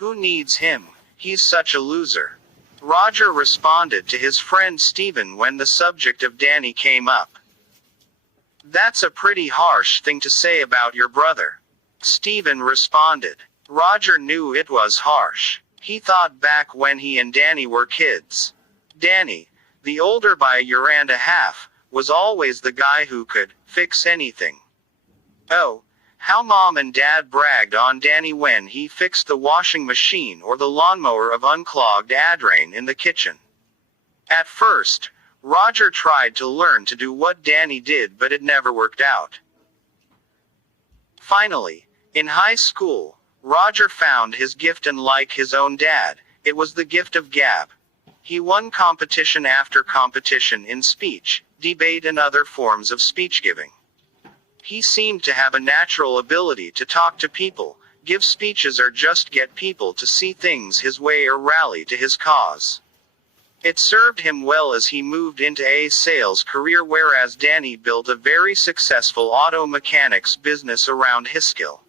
Who needs him? He's such a loser. Roger responded to his friend Stephen when the subject of Danny came up. That's a pretty harsh thing to say about your brother. Stephen responded. Roger knew it was harsh. He thought back when he and Danny were kids. Danny, the older by a year and a half, was always the guy who could fix anything. Oh, how Mom and Dad bragged on Danny when he fixed the washing machine or the lawnmower of unclogged drain in the kitchen. At first, Roger tried to learn to do what Danny did, but it never worked out. Finally, in high school, Roger found his gift, and like his own dad, it was the gift of gab. He won competition after competition in speech, debate and other forms of speech giving. He seemed to have a natural ability to talk to people, give speeches, or just get people to see things his way or rally to his cause. It served him well as he moved into a sales career, whereas Danny built a very successful auto mechanics business around his skill.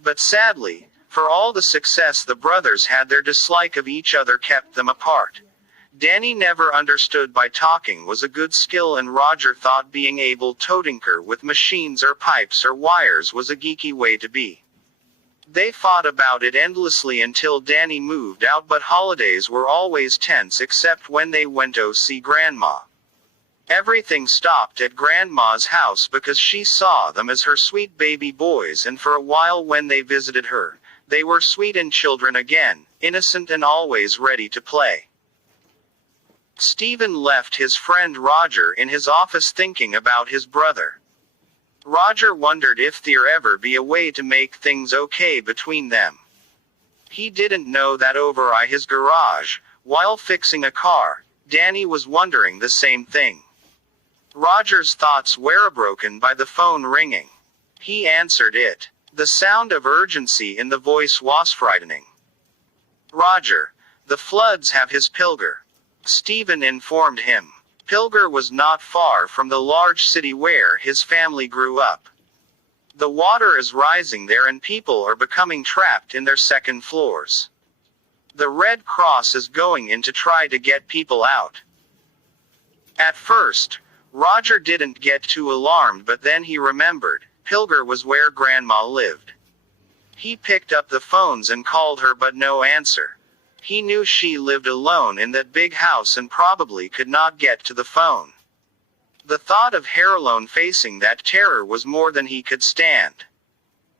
But sadly, for all the success the brothers had, their dislike of each other kept them apart. Danny never understood by talking was a good skill, and Roger thought being able to tinker with machines or pipes or wires was a geeky way to be. They fought about it endlessly until Danny moved out, but holidays were always tense except when they went to see Grandma. Everything stopped at Grandma's house because she saw them as her sweet baby boys, and for a while when they visited her, they were sweet and children again, innocent and always ready to play. Stephen left his friend Roger in his office thinking about his brother. Roger wondered if there'd ever be a way to make things okay between them. He didn't know that over at his garage, while fixing a car, Danny was wondering the same thing. Roger's thoughts were broken by the phone ringing. He answered it. The sound of urgency in the voice was frightening. Roger, the floods have his Pilger. Stephen informed him. Pilger was not far from the large city where his family grew up. The water is rising there and people are becoming trapped in their second floors. The Red Cross is going in to try to get people out. At first, Roger didn't get too alarmed, but then he remembered, Pilger was where Grandma lived. He picked up the phones and called her, but no answer. He knew she lived alone in that big house and probably could not get to the phone. The thought of her alone facing that terror was more than he could stand.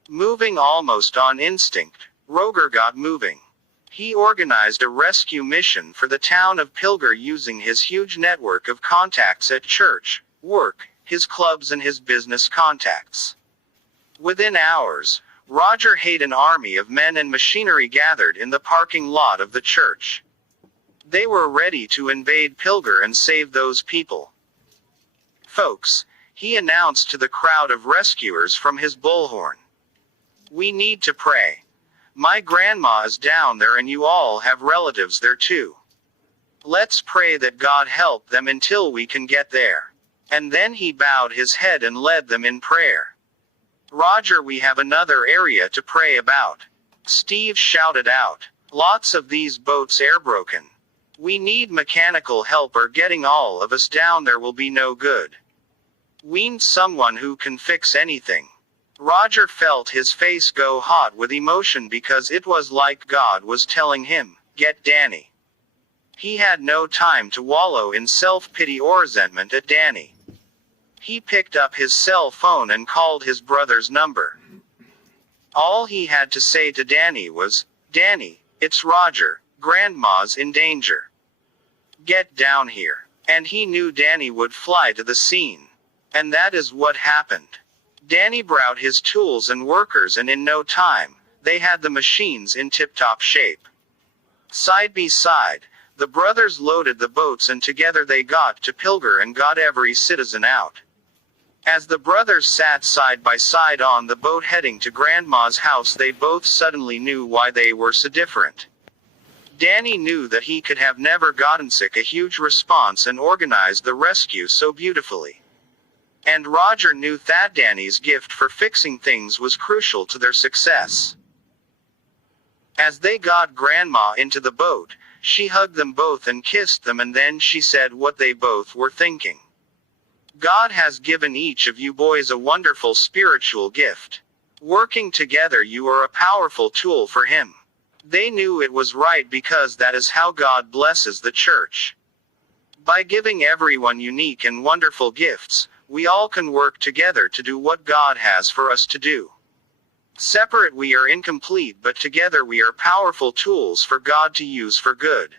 Moving almost on instinct, Roger got moving. He organized a rescue mission for the town of Pilger using his huge network of contacts at church, work, his clubs and his business contacts. Within hours, Roger had an army of men and machinery gathered in the parking lot of the church. They were ready to invade Pilger and save those people. Folks, he announced to the crowd of rescuers from his bullhorn. We need to pray. My grandma is down there and you all have relatives there too. Let's pray that God help them until we can get there. And then he bowed his head and led them in prayer. Roger, we have another area to pray about. Steve shouted out. Lots of these boats are broken. We need mechanical help, or getting all of us down there will be no good. We need someone who can fix anything. Roger felt his face go hot with emotion because it was like God was telling him, get Danny. He had no time to wallow in self-pity or resentment at Danny. He picked up his cell phone and called his brother's number. All he had to say to Danny was, Danny, it's Roger, Grandma's in danger. Get down here. And he knew Danny would fly to the scene. And that is what happened. Danny brought his tools and workers, and in no time, they had the machines in tip-top shape. Side by side, the brothers loaded the boats and together they got to Pilger and got every citizen out. As the brothers sat side by side on the boat heading to Grandma's house, they both suddenly knew why they were so different. Danny knew that he could have never gotten sick a huge response and organized the rescue so beautifully. And Roger knew that Danny's gift for fixing things was crucial to their success. As they got Grandma into the boat, she hugged them both and kissed them, and then she said what they both were thinking. God has given each of you boys a wonderful spiritual gift. Working together you are a powerful tool for Him. They knew it was right because that is how God blesses the church. By giving everyone unique and wonderful gifts, we all can work together to do what God has for us to do. Separate we are incomplete, but together we are powerful tools for God to use for good.